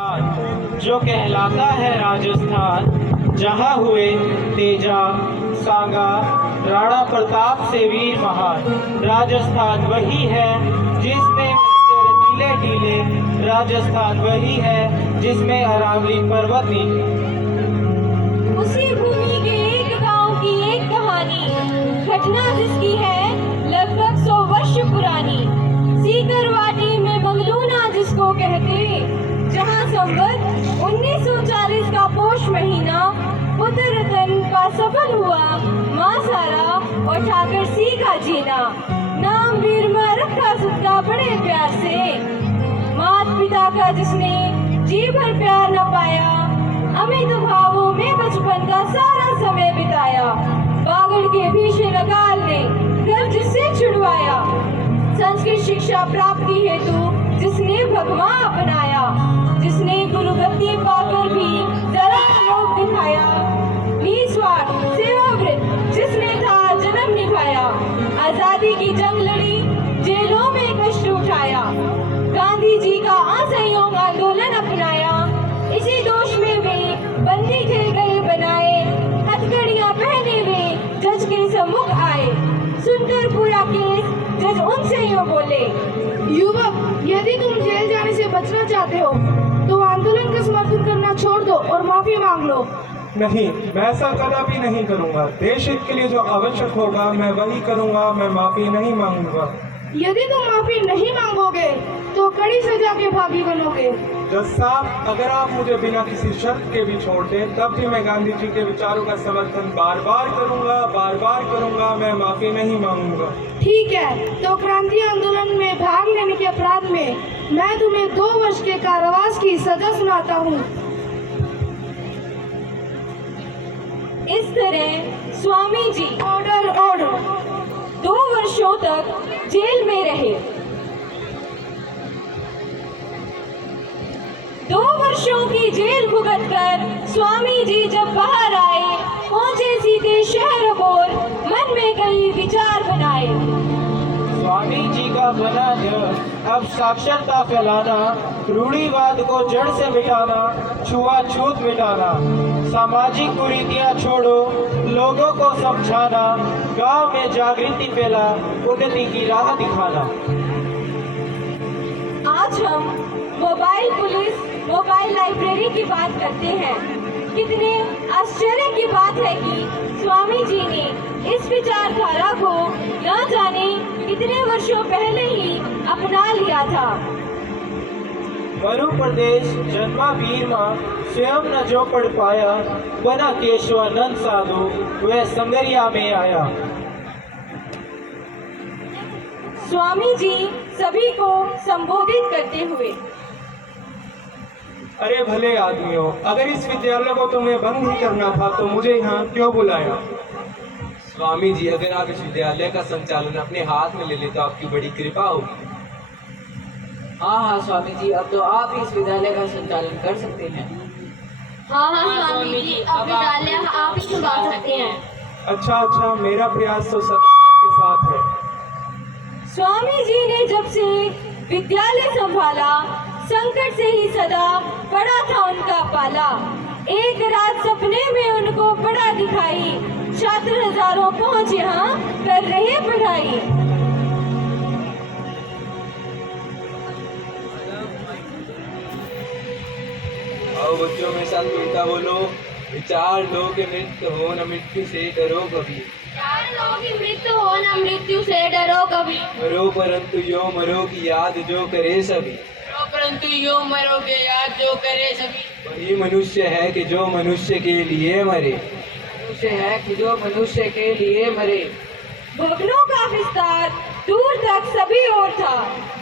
जो कहलाता है राजस्थान, जहाँ हुए तेजा सांगा राणा प्रताप से वीर महान। राजस्थान वही है जिसमें टीले टीले, राजस्थान वही है जिसमें अरावली पर्वत नीचे। उसी भूमि के एक गांव की एक कहानी, घटना जिसकी है लगभग 100 वर्ष पुरानी। सीकरवाटी में बंगलूना जिसको कहते, जहां संवत 1940 का पोष महीना पुत्र रतन का सफल हुआ मां सारा और ठाकर सी का जीना। नाम वीरमा रखा सबका बड़े प्यार से, मात पिता का जिसने जी भर प्यार न पाया। अमित भावों में बचपन का सारा समय बिताया। बागड़ के भीषण अकाल ने घर जिससे छुड़वाया। संस्कृत शिक्षा प्राप्ति हेतु जिसने भगवा अपनाया, जिसने गुरु गद्दी पाकर भी जरा योग दिखाया। निस्वार्थ सेवाव्रत जिसने था जन्म निभाया। आजादी की जंग लड़ी, जेलों में कष्ट उठाया। गांधी जी का असहयोग आंदोलन अपनाया। इसी दोष में वे बंदी थे गए बनाए। हथकड़ियां पहने वे जज के सम्मुख आए। सुनकर पूरा केस जज उनसे यूं बोले, युवक, यदि तुम जेल जाने से बचना चाहते हो तो आंदोलन का समर्थन करना छोड़ दो और माफी मांग लो। नहीं, मैं ऐसा कदापि नहीं करूंगा। देश हित के लिए जो आवश्यक होगा मैं वही करूंगा। मैं माफी नहीं मांगूंगा। यदि तुम माफी नहीं मांगोगे तो कड़ी सजा के भागी बनोगे। जज साहब, अगर आप मुझे बिना किसी शर्त के भी छोड़ दें तब भी मैं गांधी जी के विचारों का समर्थन बार बार करूंगा। मैं माफी नहीं मांगूंगा। ठीक है, तो क्रांति आंदोलन में भाग लेने के अपराध में मैं तुम्हें 2 वर्ष के कारावास की सजा सुनाता हूँ। इस तरह स्वामी जी ऑर्डर। 2 वर्षों तक जेल में रहे। 2 वर्षों की जेल भुगत कर स्वामी जी जब बाहर आए, पहुंचे सीधे शहर और मन में कई विचार बनाए। स्वामी जी का बना अब साक्षरता फैलाना, रूढ़िवाद को जड़ से मिटाना, छुआछूत मिटाना, सामाजिक कुरीतियां छोड़ो, लोगों को समझाना, गांव में जागृति फैला, उन्नति की राह दिखाना। आज हम मोबाइल पुलिस, मोबाइल लाइब्रेरी की बात करते हैं। कितने आश्चर्य की बात है कि स्वामी जी ने इस विचारधारा को न जाने कितने वर्षों पहले ही अपना लिया था। मरु प्रदेश जन्मा वीर मां, स्वयं न जो पढ़ पाया, बना केशवानंद साधु वह संगरिया में आया। स्वामी जी सभी को संबोधित करते हुए, अरे भले आदमियों, अगर इस विद्यालय को तुम्हें बंद ही करना था तो मुझे यहाँ क्यों बुलाया? स्वामी जी, अगर आप इस विद्यालय का संचालन अपने हाथ में ले ले तो आपकी बड़ी कृपा होगी। हाँ स्वामी जी, अब तो आप ही इस विद्यालय का संचालन कर सकते हैं। हाँ स्वामी जी, अब विद्यालय आप ही संभाल सकते हैं। अच्छा, मेरा प्रयास तो सदा आपके साथ है। स्वामी जी ने जब से विद्यालय संभाला, संकट से ही सदा पड़ा था उनका पाला। एक रात सपने में उनको पढ़ा दिखाई, छात्र हजारों पहुंचे यहाँ कर रहे पढ़ाई। आओ बच्चों में साथ उल्टा बोलो, विचार लो कि मृत्यु हो न मृत्यु से डरो कभी। विचार लो कि मृत्यु हो न मृत्यु से डरो कभी। मरो परंतु यो मरो की याद जो करे सभी। परंतु यो मरोगे याद जो करे सभी। वही मनुष्य है कि जो मनुष्य के लिए मरे। मनुष्य है कि जो मनुष्य के लिए मरे। भवनों का विस्तार दूर तक सभी ओर था,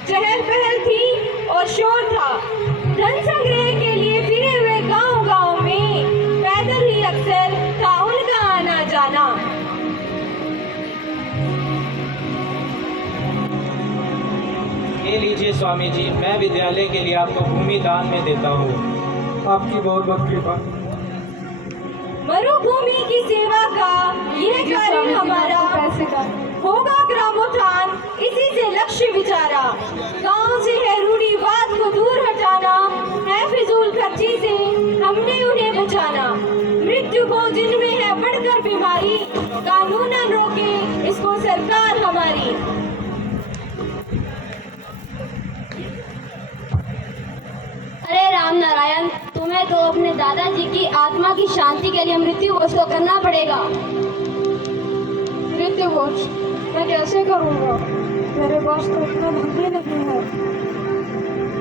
चहल पहल थी और शोर था। धन संग्रह के लिए फिरे हुए गांव में पैदल ही अक्सर था उनका आना जाना। ये लीजिए स्वामी जी, मैं विद्यालय के लिए आपको भूमि दान में देता हूँ। आपकी बहुत बहुत कृपा। मरुभूमि की सेवा का यह कार्य हमारा होगा ग्रामोत्थान, इसी से लक्ष्य विचारा। गांव से है रूढ़िवाद को दूर हटाना, है फिजूल सच्ची से हमने उन्हें बचाना। मृत्यु को जिनमें है बढ़कर बीमारी, कानून न रोके इसको सरकार हमारी। अरे राम नारायण, तुम्हें तो अपने दादाजी की आत्मा की शांति के लिए मृत्यु भोज तो करना पड़ेगा। मृत्यु भोज मैं कैसे करूँगा? मेरे पास तो इतना धन भी नहीं है।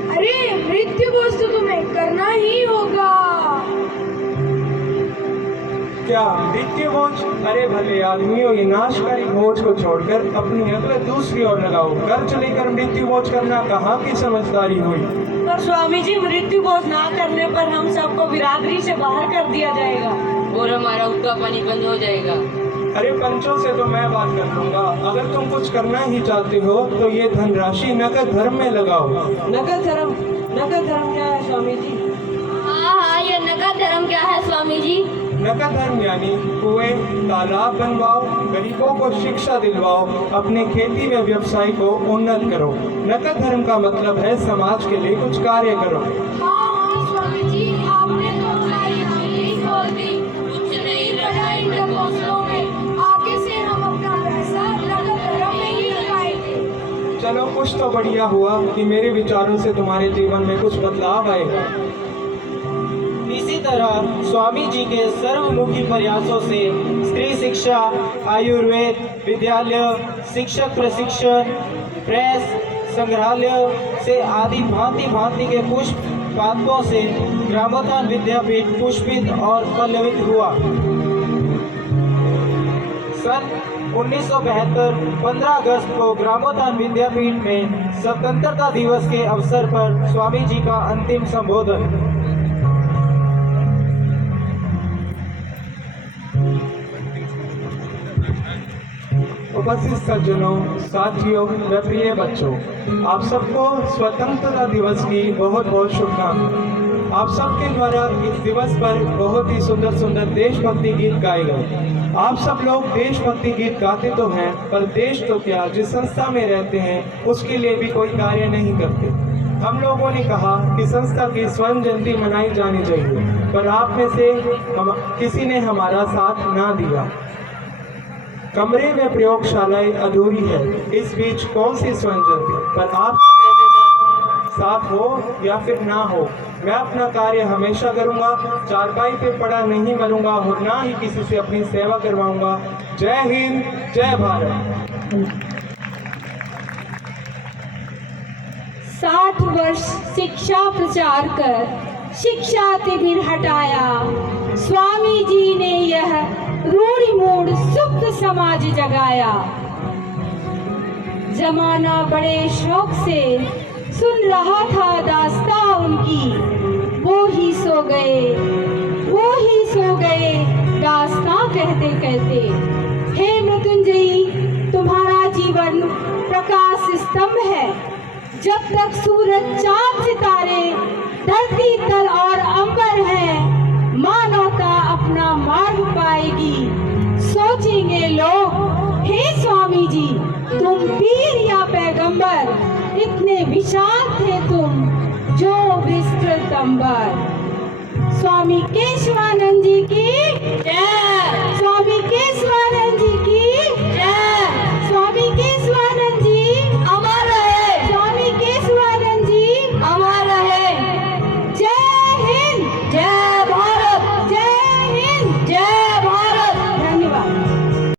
अरे मृत्यु भोज तो तुम्हें करना ही होगा। क्या मृत्यु भोज? अरे भले आदमियों, ये नाशकारी भोज को छोड़कर अपनी अकल दूसरी ओर लगाओ। कर्ज लेकर मृत्यु भोज करना कहाँ की समझदारी हुई? पर स्वामी जी, मृत्यु भोज ना करने पर हम सबको बिरादरी से बाहर कर दिया जाएगा और हमारा हुक्का पानी बंद हो जाएगा। अरे पंचों से तो मैं बात कर लूंगा। अगर तुम कुछ करना ही चाहते हो तो ये धनराशि नकद धर्म में लगाओ। नगद धर्म क्या है स्वामी जी? हाँ, ये नगद धर्म क्या है स्वामी जी? नकद धर्म यानी कुएं तालाब बनवाओ, गरीबों को शिक्षा दिलवाओ, अपने खेती व व्यवसाय को उन्नत करो। नकद धर्म का मतलब है समाज के लिए कुछ कार्य करो। हाँ स्वामी जी, आपने तो हमारी आंखें खोल दी। कुछ नहीं रहा इन घोंसलों में। आगे से हम अपना पैसा नगद धर्म में ही लगाएंगे। चलो, कुछ तो बढ़िया हुआ कि मेरे विचारों से तुम्हारे जीवन में कुछ बदलाव आएगा। इसी तरह स्वामी जी के सर्वमुखी प्रयासों से स्त्री शिक्षा, आयुर्वेद, विद्यालय, शिक्षक प्रशिक्षण, प्रेस, संग्रहालय से आदि भांति भांति के पुष्प पादपों से ग्रामोत्थान विद्यापीठ पुष्पित और पल्लवित हुआ। सन 1972 15 अगस्त को ग्रामोत्थान विद्यापीठ में स्वतंत्रता दिवस के अवसर पर स्वामी जी का अंतिम संबोधन। उपस्थित सज्जनों, साथियों व प्रिय बच्चों, आप सबको स्वतंत्रता दिवस की बहुत बहुत शुभकामनाएं। आप सबके द्वारा इस दिवस पर बहुत ही सुंदर सुंदर देशभक्ति गीत गाए गए। आप सब लोग देशभक्ति गीत गाते तो हैं, पर देश तो क्या, जिस संस्था में रहते हैं उसके लिए भी कोई कार्य नहीं करते। हम लोगों ने कहा कि संस्था की स्वर्ण जयंती मनाई जानी चाहिए, पर आप में से किसी ने हमारा साथ ना दिया। कमरे में प्रयोगशालाएं अधूरी है, इस बीच कौन सी स्वर्ण जयंती? पर आप साथ हो या फिर ना हो, मैं अपना कार्य हमेशा करूंगा। चारपाई पे पड़ा नहीं मरूंगा और ना ही किसी से अपनी सेवा करवाऊंगा। जय हिंद, जय भारत। 60 वर्ष शिक्षा प्रचार कर शिक्षा तिमिर हटाया। स्वामी जी ने यह रूढ़ी मूढ़ सुप्त समाज जगाया। जमाना बड़े शौक से सुन रहा था दास्तां उनकी। वो ही सो गए दास्तां कहते कहते। हे मृत्युंजयी, तुम्हारा जीवन प्रकाश स्तंभ है। जब तक सूरज चांद सितारे धरती तल और अंबर है, मानवता अपना मार्ग पाएगी। सोचेंगे लोग, हे स्वामी जी, तुम पीर या पैगंबर, इतने विशाल थे तुम जो विस्तृत अंबर। स्वामी केशवानंद जी की जय।